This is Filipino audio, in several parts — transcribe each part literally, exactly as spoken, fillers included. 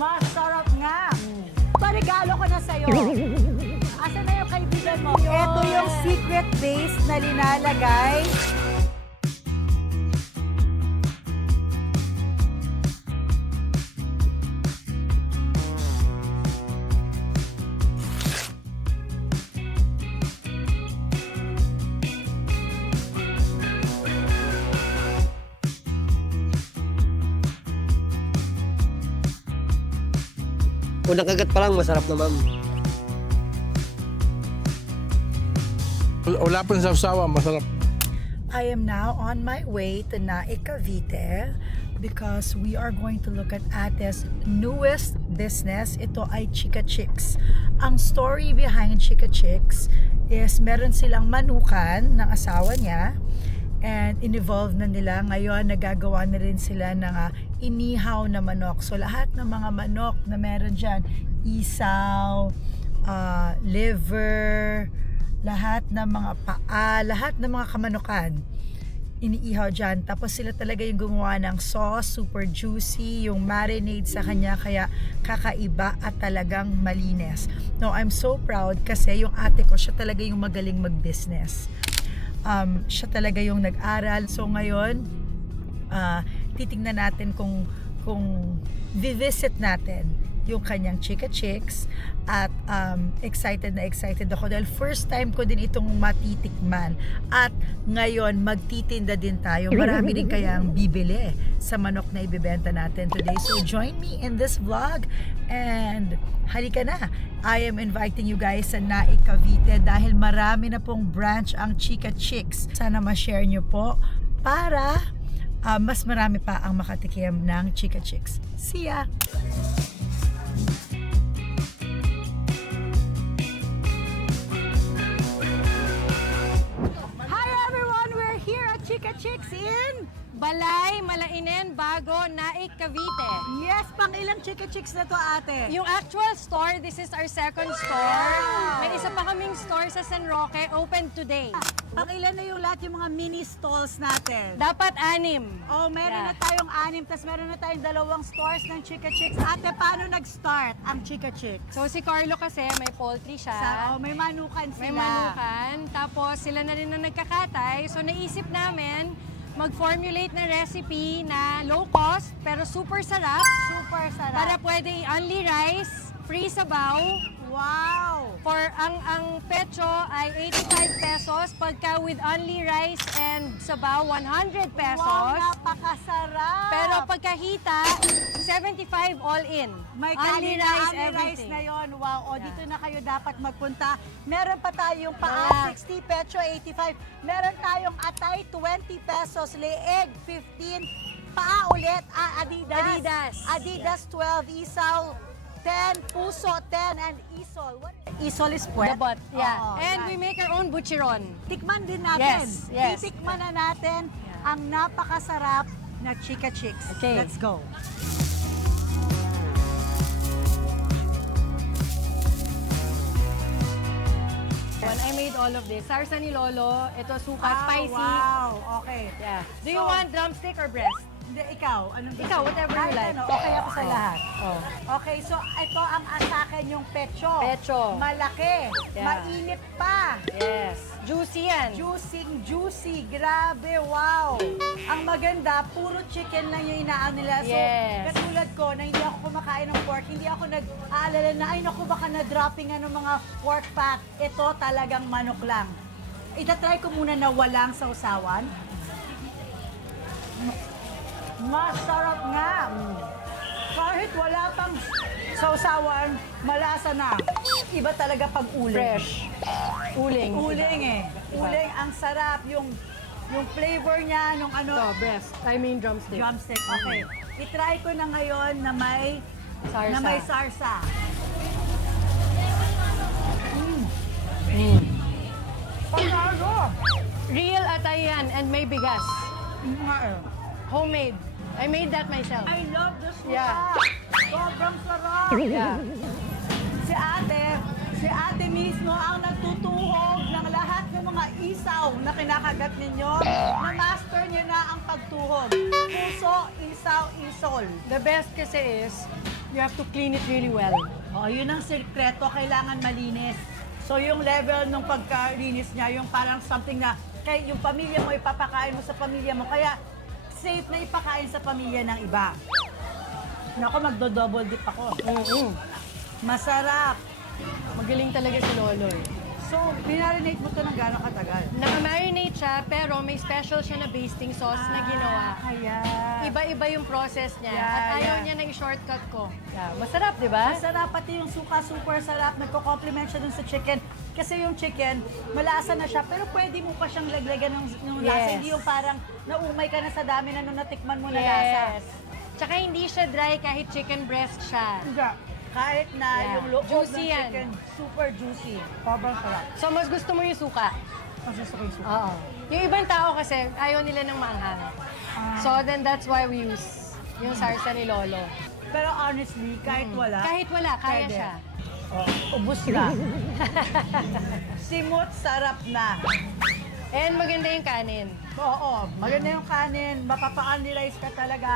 Masarap nga. Parigalo ko na sa'yo. Asan na yung kaibigan mo? Ito yung secret base na linalagay. Unang kagat pa lang, masarap na ma'am. Wala pang sawsawa, masarap. I am now on my way to Naik Cavite because we are going to look at Ate's newest business. Ito ay Chica Chicks. Ang story behind Chica Chicks is meron silang manukan ng asawa niya and in-evolve na nila. Ngayon, nagagawa na rin sila ng uh, inihaw na manok. So, lahat ng mga manok na meron dyan, isaw, uh, liver, lahat ng mga paa, lahat ng mga kamanukan, iniihaw dyan. Tapos sila talaga yung gumawa ng sauce, super juicy, yung marinade sa kanya, kaya kakaiba at talagang malinis. No, I'm so proud kasi yung ate ko, siya talaga yung magaling mag-business. Um, siya talaga yung nag-aral. So ngayon, uh, titingnan natin kung, kung visit natin yung kanyang Chica Chicks at um, excited na excited ako dahil first time ko din itong matitikman at ngayon magtitinda din tayo. Marami din kayang bibili sa manok na ibibenta natin today. So join me in this vlog and halika na. I am inviting you guys sa Naik Cavite dahil marami na pong branch ang Chica Chicks. Sana ma-share nyo po para uh, mas marami pa ang makatikim ng Chica Chicks. See ya! Hi everyone! We're here at Chica Chicks in... Balay, Malainen, Bago, Naik, Cavite. Yes, pang ilang Chica Chicks na to ate? Yung actual store, this is our second store. May isa pa kaming store sa San Roque, open today. Pang ilan na yung lahat yung mga mini stalls natin? Dapat anim. Oh, meron Yeah. na tayong anim, tapos meron na tayong dalawang stores ng Chica Chicks. Ate, paano nag-start ang Chica Chicks? So si Carlo kasi may poultry siya. Sa, oh, may manukan sila. May manukan. Tapos sila na rin ang nagkakatay. So naisip namin mag-formulate ng recipe na low cost pero super sarap. Super sarap. Para pwede only rice, free sabaw. Wow! For ang ang pecho ay eighty-five pesos, pagka with only rice and sabaw one hundred pesos. Wow, napakasarap! Pero pagka hita, seventy-five all in. May only kanin na, rice, only rice everything. na yon. Wow, o Yeah. dito na kayo dapat magpunta. Meron pa tayong paa Wala. sixty, pecho eighty-five. Meron tayong atay twenty pesos, leeg fifteen, paa ulit, ah, Adidas. Adidas. Adidas twelve, isaw ten, puso ten, and isol. What is Isol is puwet? The butt, yeah. Oo, and yan. we make our own butcheron. Tikman din natin. Yes, yes. Titikman na natin ang napakasarap na Chica Chicks. Okay. Let's go. When I made all of this, sarsa ni Lolo, ito suka, spicy. Wow, okay. Yeah. Do you So- want drumstick or breast? Hindi, ikaw. Anong gusto Ikaw, mo? whatever you Kahit like. Ano, okay ako sa Oh. lahat. Oh. Okay, so ito ang asakin yung pecho. Pecho. Malaki. Yeah. Mainit pa. Yes. Juicy yan. Juicing, juicy. Grabe, wow. Ang maganda, puro chicken lang yung inaan nila. So, Yes. katulad ko, na hindi ako kumakain ng pork, hindi ako nag-aalala na, ay naku, baka na-dropping ano mga pork fat. Ito talagang manok lang. Itatry ko muna na walang sausawan. Masarap nga. Kahit wala pang sausawan, malasa na. Iba talaga pag uling. Fresh. Uling. Uling eh. Uling, ang sarap. Yung yung flavor niya, nung ano, Ito, breast. I mean drumstick. drumstick. Okay. I-try ko na ngayon na may Sarsa. na may sarsa. Panalo! Real atay yan and may bigas. Mm, nga eh. Homemade. I made that myself. I love this one. Yeah. Sobrang sarap. Yeah. Si ate, si ate mismo ang nagtutuhog ng lahat ng mga isaw na kinakagat ninyo. Na-master niyo na ang pagtuhog. Puso, isaw, isol. The best kasi is, You have to clean it really well. Oh, yun ang sekreto, kailangan malinis. So yung level ng pagkalinis niya, yung parang something na kay yung pamilya mo, ipapakain mo sa pamilya mo. Kaya safe na ipakain sa pamilya ng iba. Naku, magdo-double dip ako. Mm-hmm. Masarap. Magaling talaga si Lolo eh. So, binarinate mo to ng gano'ng katagal? Naka-marinate siya, pero may special siya na basting sauce na ginawa. Kaya. Iba-iba yung process niya. Yeah, at ayaw yeah. niya na i-shortcut ko. Yeah, masarap, di ba? Masarap, pati yung suka, super sarap. Nagko-compliment siya dun sa chicken. Kasi yung chicken, malasa na siya, pero pwede mo pa siyang laglagan ng, ng lasa. Yes. Hindi yung parang naumay ka na sa dami na nung natikman mo na lasa. Yes. Tsaka hindi siya dry kahit chicken breast siya. Hindi. Kahit na Yeah. yung loob Juicy ng yan. chicken, super juicy. Sobrang sarap. So, mas gusto mo yung suka? Mas gusto ko yung suka. Oo. Yung ibang tao kasi, ayaw nila ng maanghang. So, then that's why we use yung sarsa ni Lolo. Pero honestly, kahit wala, Kahit wala, kaya Pwede. siya. oh, ubus na. Simot, sarap na. And maganda yung kanin. Oo, maganda yung kanin, mapapa-analyze ka talaga.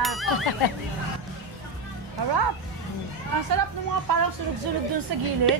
Sarap! Ang sarap ng mga parang sunod-sunod dun sa gilid.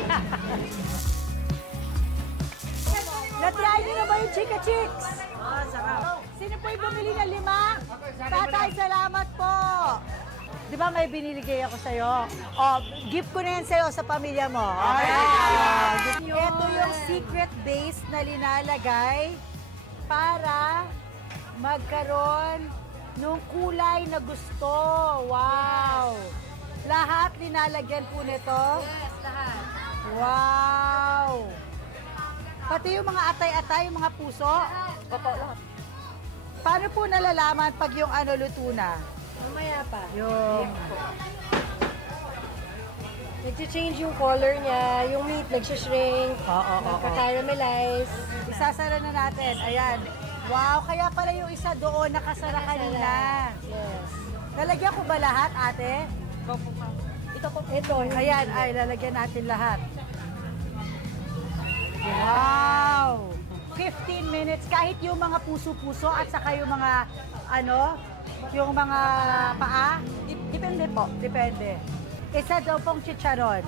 Na-try niyo na ba yung Chika Chicks? Oo, sarap. Sino po yung bumili ng lima? Tatay, salamat po! Di ba may biniligay ako sa'yo? Oh, gift ko na yan sa'yo sa pamilya mo. Okay. Ito yung secret base na linalagay para magkaroon nung kulay na gusto. Wow! Lahat linalagyan po nito. Yes, lahat. Wow! Pati yung mga atay-atay, yung mga puso. Opo, lahat. Paano po nalalaman pag yung ano luto na? Mamaya pa. Yung... Nag-change yung color niya, yung meat nag-shrink, Oo, oo, oo. nagka-caramelize. Isasara na natin. Ayan. Wow, kaya pala yung isa doon nakasara kanina. Yes. Lalagyan ko ba lahat, ate? Ito po. Ito. Ayan, ay, lalagyan natin lahat. Wow! fifteen minutes, kahit yung mga puso-puso at saka yung mga, ano, yung mga paa, dip- depende po, depende. Isa daw pong chicharon.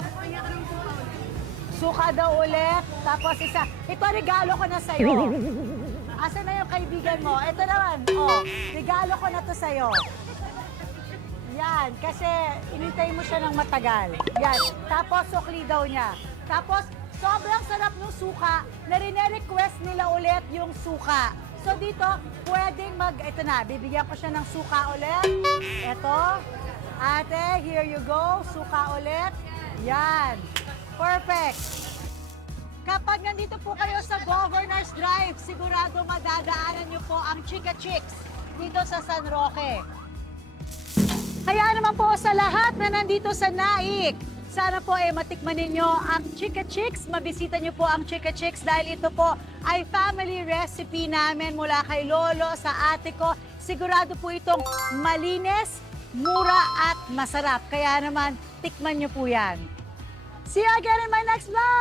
Suka daw ulit, tapos isa, ito regalo ko na sa'yo. Asa na yung kaibigan mo? Ito naman, oh, regalo ko na to sa'yo. Yan, kasi inintay mo siya ng matagal. Yan, tapos sukli daw niya. Tapos, sobrang sarap ng suka na rin-request nila ulit yung suka. So dito, pwedeng mag, ito na, bibigyan ko siya ng suka ulit. Ito, ate, here you go, suka ulit. Yan, perfect. Kapag nandito po kayo sa Governor's Drive, sigurado madadaanan niyo po ang Chika Chicks dito sa San Roque. Kaya naman po sa lahat na nandito sa Naik, sana po ay matikman ninyo ang Chika Chicks. Mabisita niyo po ang Chika Chicks dahil ito po ay family recipe namin mula kay Lolo sa ate ko. Sigurado po itong malinis, mura at masarap. Kaya naman, tikman niyo po yan. See you again in my next vlog!